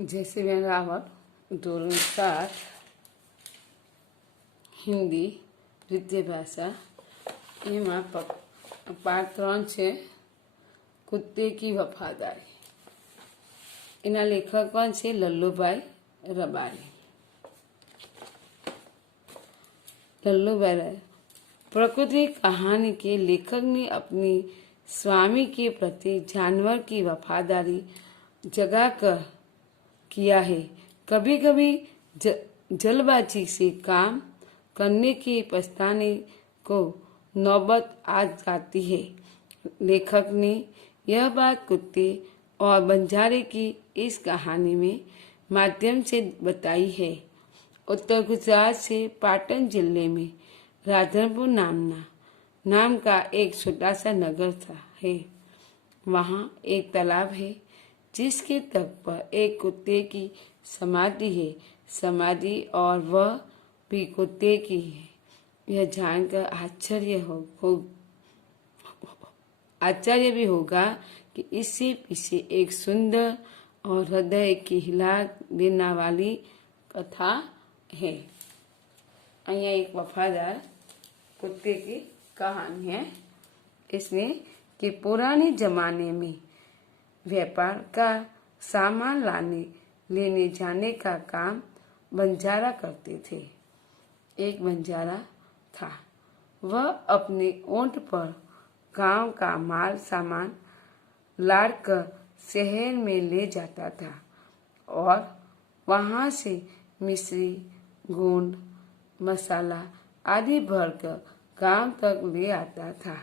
જેસીબેન રાવળ ધોરણ 7 હિન્દી દ્વિતીય ભાષા એમાં પાઠ 3 છે कुत्ते की वफादारी। એના લેખક કોણ છે? લલ્લુભાઈ રબારી। लल्लूभाई प्रकृति कहानी के लेखक ने अपनी स्वामी के प्रति जानवर की वफादारी जगाकर किया है। कभी कभी जल्दबाजी से काम करने के पछताने को नौबत आ जाती है। लेखक ने यह बात कुत्ते और बंजारे की इस कहानी में माध्यम से बताई है। उत्तर गुजरात से पाटन जिले में राधनपुर नाम का एक छोटा सा नगर है। वहाँ एक तालाब है जिसके तट पर एक कुत्ते की समाधि है। समाधि और वह भी कुत्ते की है। यह जानकर आश्चर्य भी होगा कि इससे पीछे एक सुंदर और हृदय की हिला देने वाली कथा है। અહીંયા एक वफादार कुत्ते की कहानी है। इसमें कि पुराने जमाने में व्यापार का सामान लेने जाने का काम बंजारा करते थे। एक बंजारा था। वह अपने ऊंट पर गांव का माल सामान लाद कर शहर में ले जाता था और वहां से मिश्री, गोंद, मसाला आदि भरकर गांव तक ले आता था।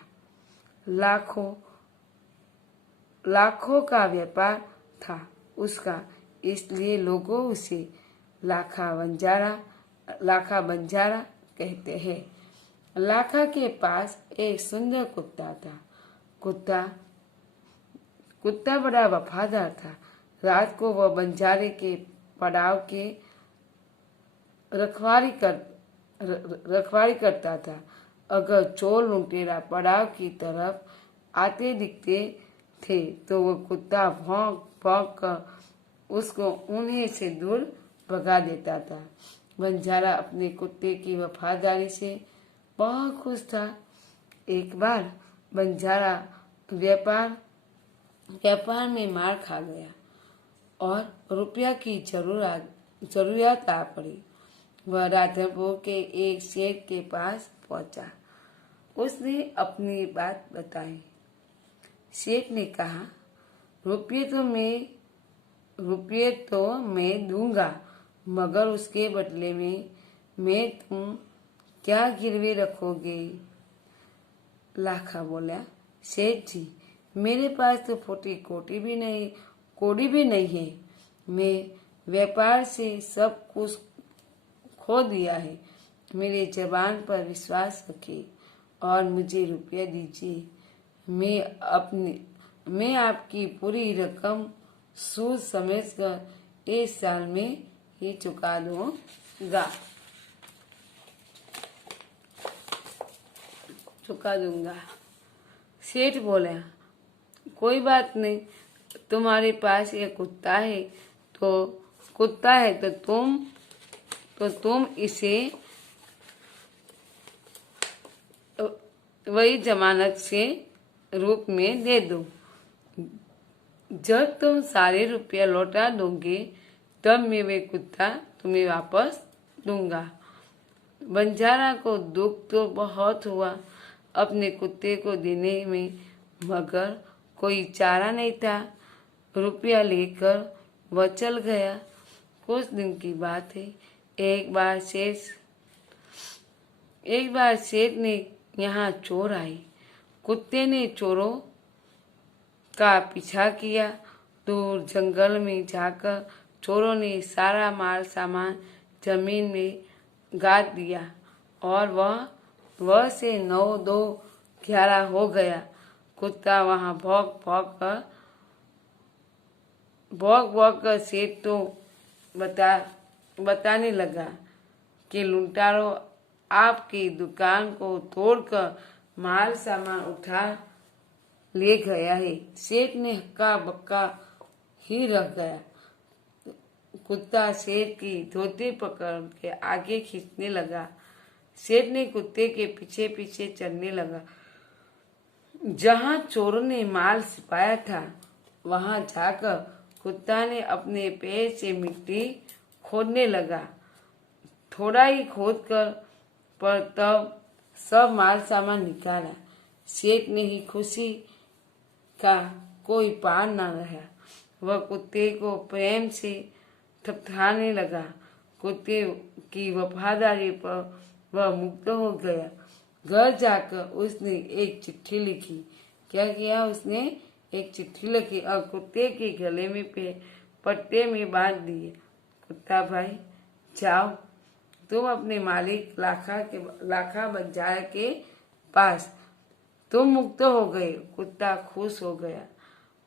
लाखों का व्यापार था उसका, इसलिए लोगों उसे लाखा बंजारा कहते हैं। लाखा के पास एक सुंदर कुत्ता था। कुत्ता बड़ा वफादार था। रात को वह बंजारे के पड़ाव के रखवाली करता था। अगर चोर लुटेरा पड़ाव की तरफ आते दिखते थे तो वह कुत्ता भौंक कर उसको उन्हें से दूर भगा देता था। बंजारा अपने कुत्ते की वफादारी से बहुत खुश था। एक बार बंजारा व्यापार में मार खा गया और रुपया की जरूरत आ पड़ी। वह राधनपुर के एक सेठ के पास पहुंचा। उसने अपनी बात बताई। सेठ ने कहा, रुपये तो मैं दूंगा, मगर उसके बदले में तुम क्या गिरवी रखोगे? लाखा बोला, सेठ जी, मेरे पास तो फूटी कोड़ी भी नहीं है। मैं व्यापार से सब कुछ खो दिया है। मेरे जबान पर विश्वास रखिए और मुझे रुपया दीजिए। मैं आपकी पूरी रकम सूद समझकर इस साल में ही चुका दूंगा। सेठ बोला, कोई बात नहीं, तुम्हारे पास ये कुत्ता है तो तुम इसे वही जमानत से रूप में दे दो। जब तुम सारे रुपया लौटा दोगे तब मैं वे कुत्ता तुम्हें वापस दूंगा। बंजारा को दुख तो बहुत हुआ अपने कुत्ते को देने में, मगर कोई चारा नहीं था। रुपया लेकर वह चल गया। कुछ दिन की बात है। एक बार सेठ ने यहाँ चोर आए। कुत्ते ने चोरों का पीछा किया। दूर जंगल में जाकर चोरों ने सारा माल सामान जमीन में गाड़ दिया और वह से 9-2-11 हो गया। कुत्ता वहाँ भौंक कर सेठ तो बताने लगा कि लुटेरों आपकी दुकान को तोड़कर माल सामान उठा ले गया है। सेठ ने हक्का बक्का ही रह गया। कुत्ता शेर की धोती पकड़ के आगे खींचने लगा। शेर ने कुत्ते के पीछे पीछे चलने लगा। जहां चोरों ने माल छिपाया था वहां जाकर कुत्ता ने अपने पैर से मिट्टी खोदने लगा। थोड़ा ही खोद कर पर तब सब माल सामान निकाला। शेर ने ही खुशी का कोई पार न रहा। वह कुत्ते को प्रेम से थपथाने लगा। कुत्ते की वफादारी पर वह मुग्ध हो गया। घर जाकर उसने एक चिट्ठी लिखी। क्या किया उसने? एक चिट्ठी लिखी और कुत्ते के गले में पट्टे में बांध दिए। कुत्ता भाई जाओ, तुम अपने मालिक लाखा बंजारे के पास, तुम मुक्त हो गए। कुत्ता खुश हो गया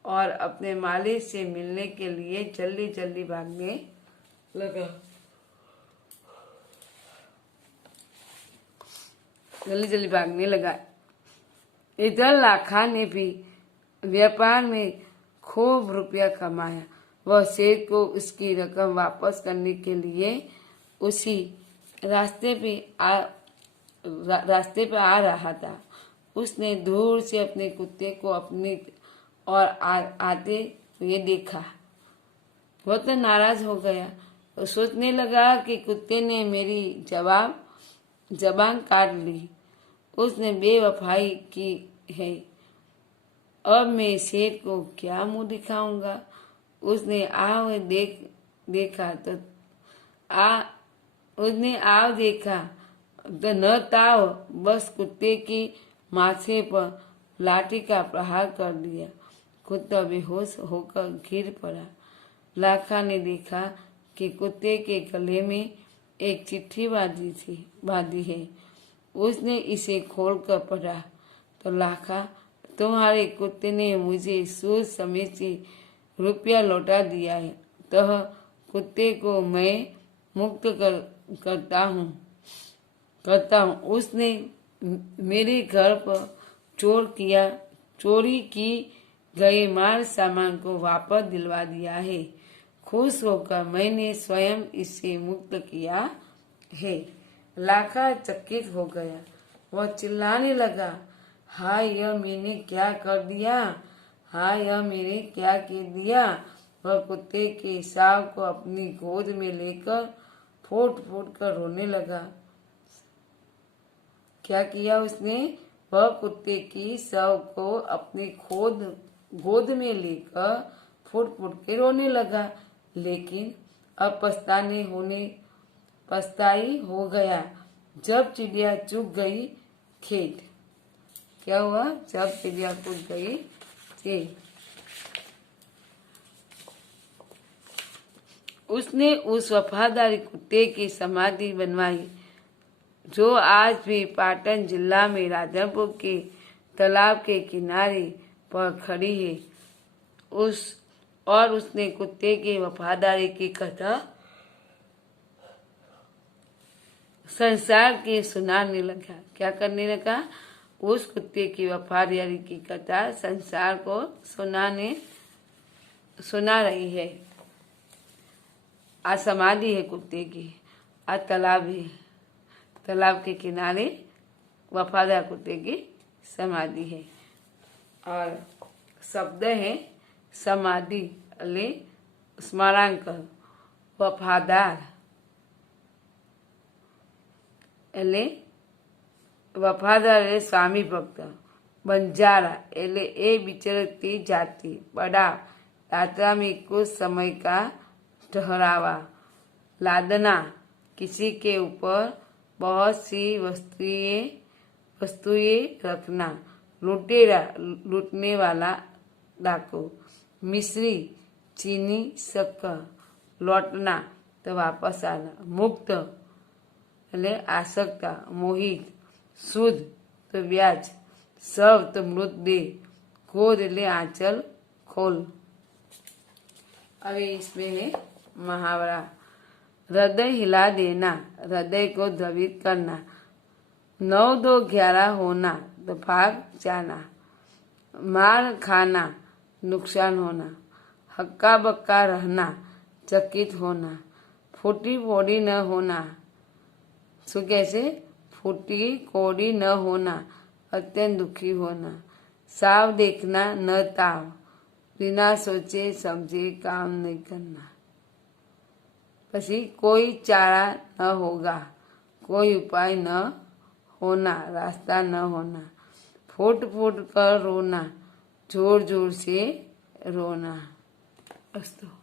और अपने मालिक से मिलने के लिए जल्दी जल्दी भागने लगा। इधर लाखा ने भी व्यापार में खूब रुपया कमाया। वह शेर को उसकी रकम वापस करने के लिए उसी रास्ते पे आ रहा था। उसने दूर से अपने कुत्ते को अपनी और आते हुए देखा। वह तो नाराज हो गया। वो सोचने लगा कि कुत्ते ने मेरी जबान काट ली, उसने बेवफाई की है। अब मैं शेर को क्या मुंह दिखाऊंगा। उसने देखा तो न ताव बस कुत्ते की माथे पर लाठी का प्रहार कर दिया। कुत्ता बेहोश होकर गिर पड़ा। लाखा ने देखा कि कुत्ते के गले में एक चिट्ठी बांधी है। उसने इसे खोलकर पढ़ा तो लाखा, तुम्हारे कुत्ते ने मुझे सूद समेत से रुपया लौटा दिया है, तो कुत्ते को मैं मुक्त करता हूँ। उसने मेरे घर पर चोरी की गए माल सामान को वापस दिलवा दिया है। खुश होकर मैंने स्वयं इसे मुक्त किया है। लाखा चकित हो गया। वह चिल्लाने लगा, हाय यह मैंने क्या कर दिया, हाय यह मैंने क्या कह दिया। वह कुत्ते के शव को अपनी गोद में लेकर फूट फूट कर रोने लगा। क्या किया उसने? वह कुत्ते की शव को अपनी गोद में लेकर फूट फूट के रोने लगा। लेकिन अब पछताई हो गया। जब चिड़िया चुग गई खेत। क्या हुआ? जब चिड़िया चुग गई खेत, उसने उस वफादारी कुत्ते की समाधि बनवाई जो आज भी पाटन जिला में राजापुर के तालाब के किनारे पर खड़ी है। उसने कुत्ते के वफादारी की कथा संसार के सुनाने लगा। क्या करने लगा? उस कुत्ते की वफादारी की कथा संसार को सुना रही है। आज समाधि है कुत्ते की, आज तालाब है, तालाब के किनारे वफादार कुत्ते की समाधि है। और शब्द है समाधि ले स्मरण कर, वफादार એટલે વફાદાર એટલે સ્વામી ભક્ત, બંજારા એટલે એ विचरती जाति, बड़ा यात्रा में कुछ समय का ठहरावा, लादना किसी के ऊपर बहुत सी वस्तुएं रखना, लुटेरा लूटने वाला डाकू, मिश्री चीनी शक्कर, लौटना तो वापस आना, मुक्त એટલે आसक्ता, मोहित, शुद्ध तो ब्याज, सब तो मृतदेह, गोद એટલે आंचल खोल। अभी इसमें है मुहावरा। हृदय हिला देना, हृदय को द्रवित करना, 9 2 11 होना तो भाग जाना, मार खाना नुकसान होना, हक्का बक्का रहना चकित होना, फूटी कोड़ी न होना। શું કહે છે? फूटी कोड़ी न होना, अत्यंत दुखी होना। साव देखना न ताव, बिना सोचे समझे काम नहीं करना। પછી कोई चारा न होगा, कोई उपाय न होना, रास्ता न होना। फूट फूट कर रोना, जोर जोर से रोना। अस्तु।